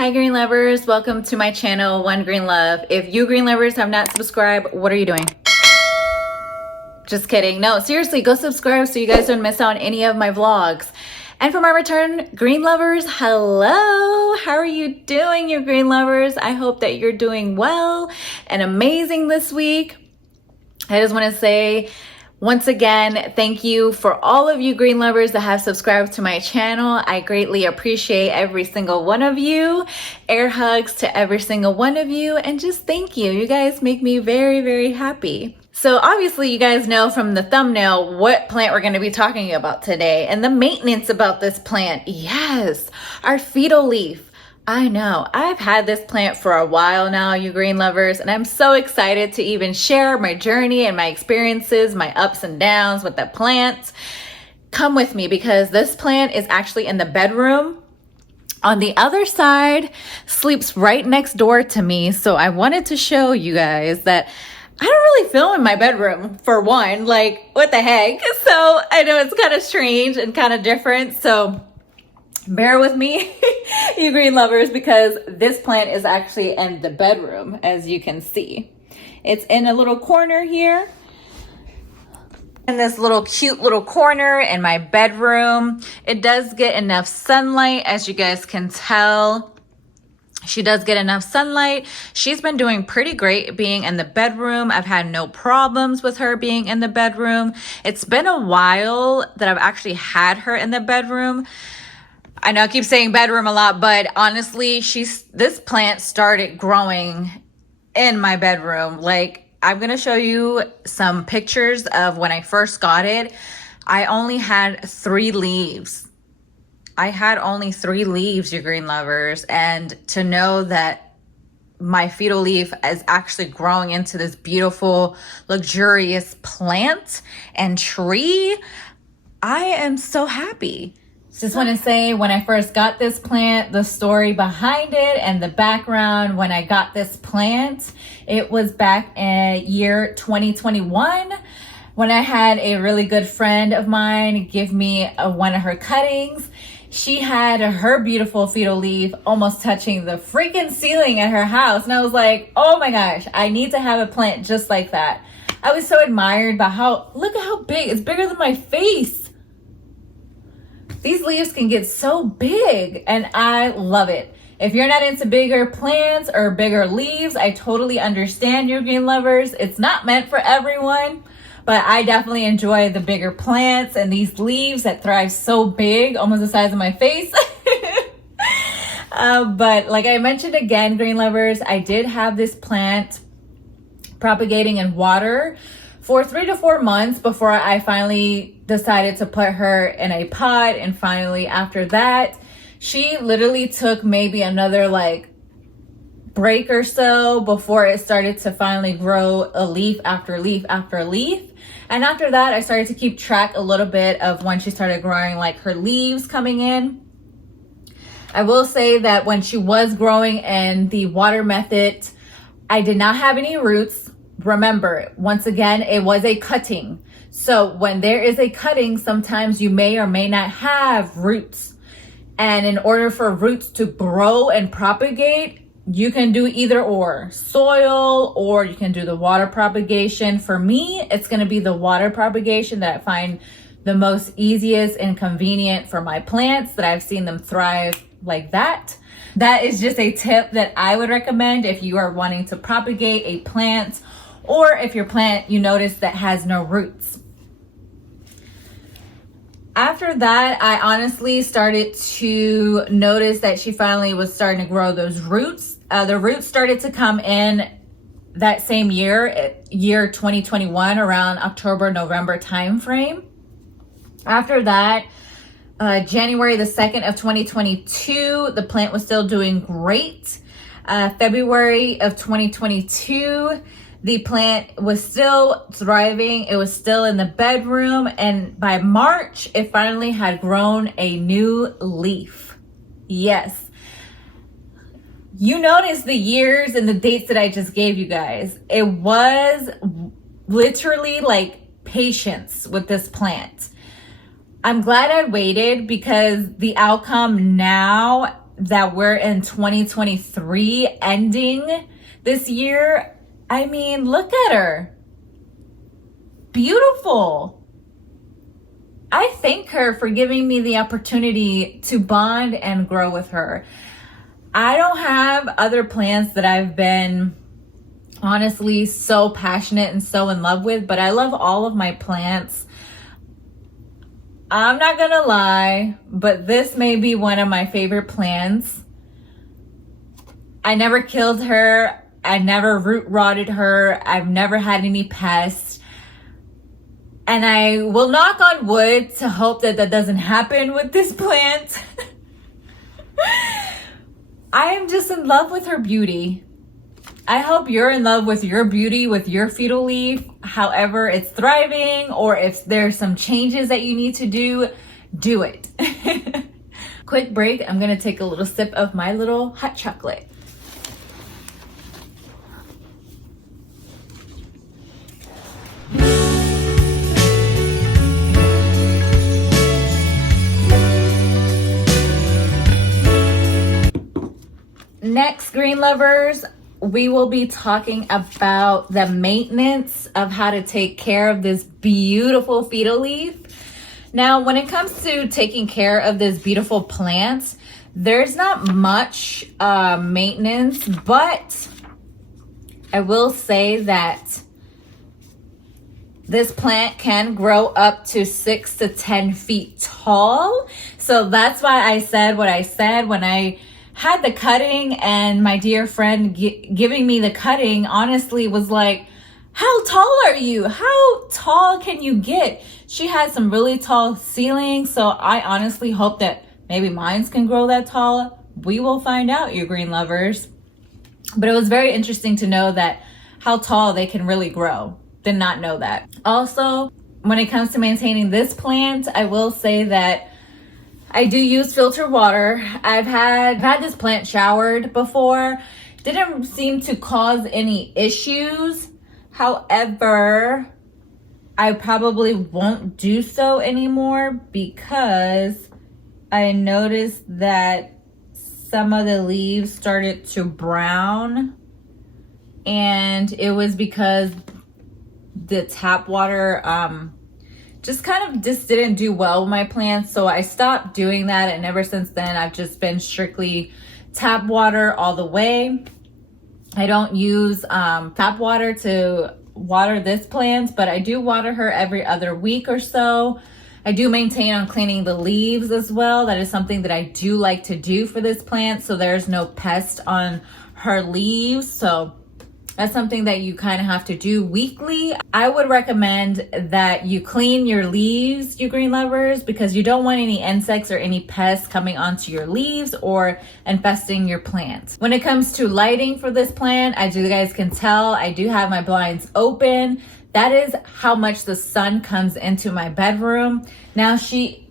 Hi green lovers, welcome to my channel, One Green Love. If you green lovers have not subscribed, what are you doing? Just kidding. No, seriously, go subscribe so you guys don't miss out on any of my vlogs. And for my return green lovers, hello. How are you doing, you green lovers? I hope that you're doing well and amazing this week. I just want to say once again, thank you for all of you green lovers that have subscribed to my channel. I greatly appreciate every single one of you. Air hugs to every single one of you. And just thank you. You guys make me very, very happy. So obviously you guys know from the thumbnail what plant we're going to be talking about today and the maintenance about this plant. Yes, our fetal leaf. I know, I've had this plant for a while now, you green lovers, and I'm so excited to even share my journey and my experiences, my ups and downs with the plant. Come with me because this plant is actually in the bedroom. On the other side, sleeps right next door to me. So I wanted to show you guys that I don't really film in my bedroom, for one. Like, what the heck? So I know it's kind of strange and kind of different. So bear with me, you green lovers, because this plant is actually in the bedroom, as you can see. It's in a little corner here. In this little cute little corner in my bedroom. It does get enough sunlight, as you guys can tell. She does get enough sunlight. She's been doing pretty great being in the bedroom. I've had no problems with her being in the bedroom. It's been a while that I've actually had her in the bedroom. I know I keep saying bedroom a lot, but honestly, this plant started growing in my bedroom. Like, I'm going to show you some pictures of when I first got it. I only had 3 leaves. I had only 3 leaves, you green lovers. And to know that my fetal leaf is actually growing into this beautiful, luxurious plant and tree, I am so happy. Just want to say, when I first got this plant, the story behind it and the background when I got this plant, it was back in year 2021 when I had a really good friend of mine give me one of her cuttings. She had her beautiful fetal leaf almost touching the freaking ceiling at her house. And I was like, oh my gosh, I need to have a plant just like that. I was so admired by look at how big, it's bigger than my face. These leaves can get so big and I love it. If you're not into bigger plants or bigger leaves, I totally understand, you green lovers. It's not meant for everyone, but I definitely enjoy the bigger plants and these leaves that thrive so big, almost the size of my face. But like I mentioned again, green lovers, I did have this plant propagating in water for 3 to 4 months before I finally decided to put her in a pot. And finally after that, she literally took maybe another break or so before it started to finally grow a leaf after leaf after leaf. And after that, I started to keep track a little bit of when she started growing her leaves coming in. I will say that when she was growing in the water method, I did not have any roots. Remember, once again, it was a cutting. So when there is a cutting, sometimes you may or may not have roots. And in order for roots to grow and propagate, you can do either or, soil, or you can do the water propagation. For me, it's going to be the water propagation that I find the most easiest and convenient for my plants, that I've seen them thrive like that. That is just a tip that I would recommend if you are wanting to propagate a plant, or if your plant you notice that has no roots. After that, I honestly started to notice that she finally was starting to grow those roots. The roots started to come in that same year 2021, around October, November timeframe. After that, January the 2nd of 2022, the plant was still doing great. February of 2022, the plant was still thriving. It was still in the bedroom. And by March, it finally had grown a new leaf. Yes. You notice the years and the dates that I just gave you guys. It was literally patience with this plant. I'm glad I waited because the outcome now that we're in 2023 ending this year. I mean, look at her. Beautiful. I thank her for giving me the opportunity to bond and grow with her. I don't have other plants that I've been honestly so passionate and so in love with, but I love all of my plants. I'm not gonna lie, but this may be one of my favorite plants. I never killed her. I never root rotted her. I've never had any pests. And I will knock on wood to hope that that doesn't happen with this plant. I am just in love with her beauty. I hope you're in love with your beauty, with your fetal leaf, however it's thriving, or if there's some changes that you need to do it. Quick break, I'm gonna take a little sip of my little hot chocolate. Next, green lovers, we will be talking about the maintenance of how to take care of this beautiful fetal leaf. Now, when it comes to taking care of this beautiful plant, there's not much maintenance, but I will say that this plant can grow up to 6 to 10 feet tall. So that's why I said what I said when I had the cutting, and my dear friend giving me the cutting honestly was like, how tall are you? How tall can you get? She had some really tall ceilings, so I honestly hope that maybe mine can grow that tall. We will find out, you green lovers. But it was very interesting to know that how tall they can really grow. Did not know that. Also, when it comes to maintaining this plant, I will say that I do use filtered water. I've had this plant showered before. Didn't seem to cause any issues. However, I probably won't do so anymore because I noticed that some of the leaves started to brown, and it was because the tap water just didn't do well with my plants. So I stopped doing that, and ever since then I've just been strictly tap water all the way. I don't use tap water to water this plant, but I do water her every other week or so. I do maintain on cleaning the leaves as well. That is something that I do like to do for this plant, so there's no pest on her leaves. So that's something that you kind of have to do weekly. I would recommend that you clean your leaves, you green lovers, because you don't want any insects or any pests coming onto your leaves or infesting your plant. When it comes to lighting for this plant, as you guys can tell, I do have my blinds open. That is how much the sun comes into my bedroom. Now she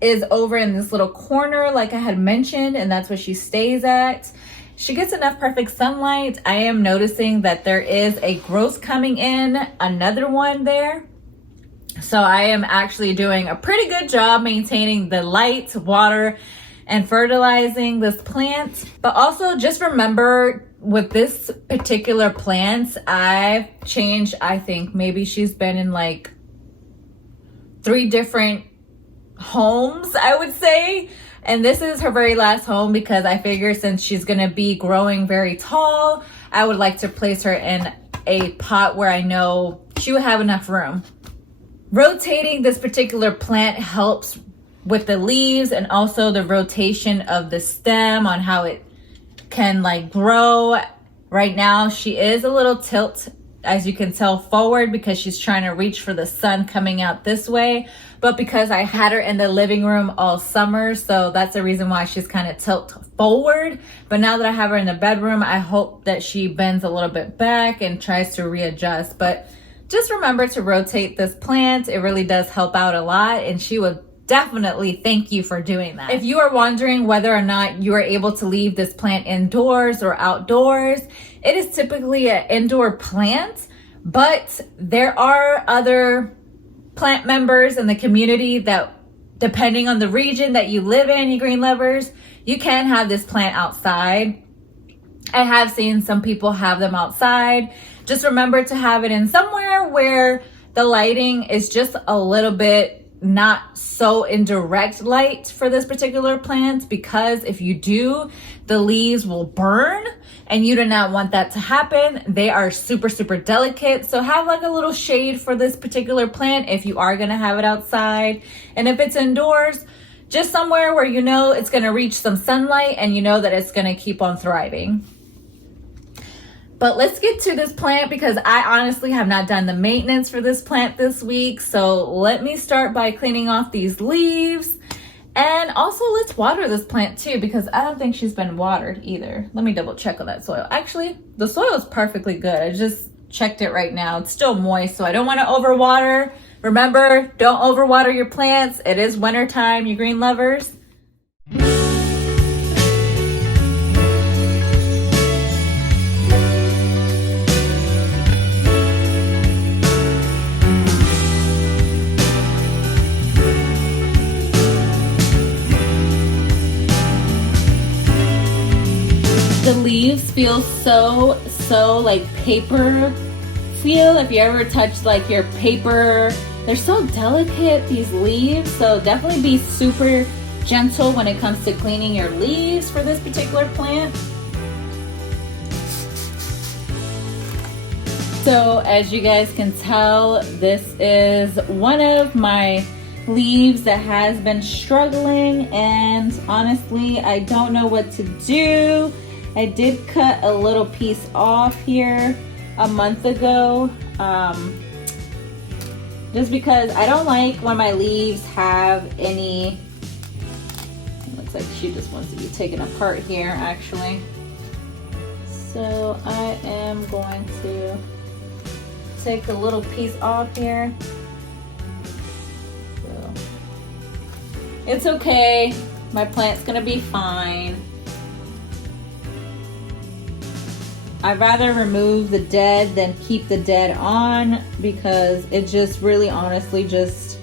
is over in this little corner like I had mentioned, and that's where she stays at. She gets enough perfect sunlight. I am noticing that there is a growth coming in, another one there. So I am actually doing a pretty good job maintaining the light, water, and fertilizing this plant. But also just remember with this particular plant, I've changed, I think maybe she's been in like 3 different homes, I would say. And this is her very last home because I figure since she's going to be growing very tall, I would like to place her in a pot where I know she would have enough room. Rotating this particular plant helps with the leaves and also the rotation of the stem on how it can like grow. Right now she is a little tilt, as you can tell, forward because she's trying to reach for the sun coming out this way. But because I had her in the living room all summer, so that's the reason why she's kind of tilt forward. But now that I have her in the bedroom, I hope that she bends a little bit back and tries to readjust. But just remember to rotate this plant. It really does help out a lot, and she will definitely thank you for doing that. If you are wondering whether or not you are able to leave this plant indoors or outdoors, it is typically an indoor plant, but there are other plant members in the community that depending on the region that you live in, you green lovers, you can have this plant outside. I have seen some people have them outside. Just remember to have it in somewhere where the lighting is just a little bit not so in direct light for this particular plant, because if you do, the leaves will burn and you do not want that to happen. They are super, super delicate. So have like a little shade for this particular plant if you are going to have it outside. And if it's indoors, just somewhere where you know it's going to reach some sunlight and you know that it's going to keep on thriving. But let's get to this plant, because I honestly have not done the maintenance for this plant this week. So let me start by cleaning off these leaves. And also let's water this plant too, because I don't think she's been watered either. Let me double check on that soil. Actually, the soil is perfectly good. I just checked it right now. It's still moist, so I don't want to overwater. Remember, don't overwater your plants. It is winter time, you green lovers. The leaves feel so like paper feel. If you ever touch like your paper, they're so delicate, these leaves. So definitely be super gentle when it comes to cleaning your leaves for this particular plant. So as you guys can tell, this is one of my leaves that has been struggling, and honestly, I don't know what to do. I did cut a little piece off here a month ago, just because I don't like when my leaves have any, it looks like she just wants to be taken apart here actually. So I am going to take a little piece off here. So, it's okay, my plant's gonna be fine. I'd rather remove the dead than keep the dead on, because it just really honestly just,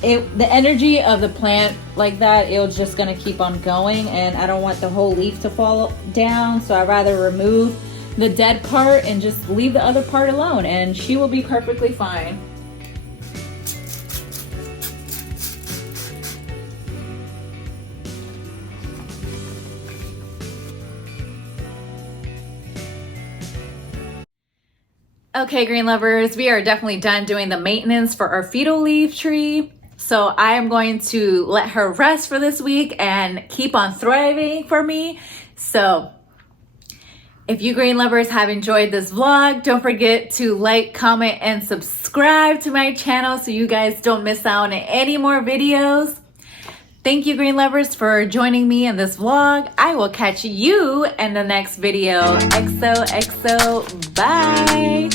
the energy of the plant like that, it's just gonna keep on going, and I don't want the whole leaf to fall down. So I'd rather remove the dead part and just leave the other part alone, and she will be perfectly fine. Okay, green lovers, we are definitely done doing the maintenance for our fetal leaf tree. So I am going to let her rest for this week and keep on thriving for me. So if you green lovers have enjoyed this vlog, don't forget to like, comment, and subscribe to my channel so you guys don't miss out on any more videos. Thank you, green lovers, for joining me in this vlog. I will catch you in the next video. XOXO, bye.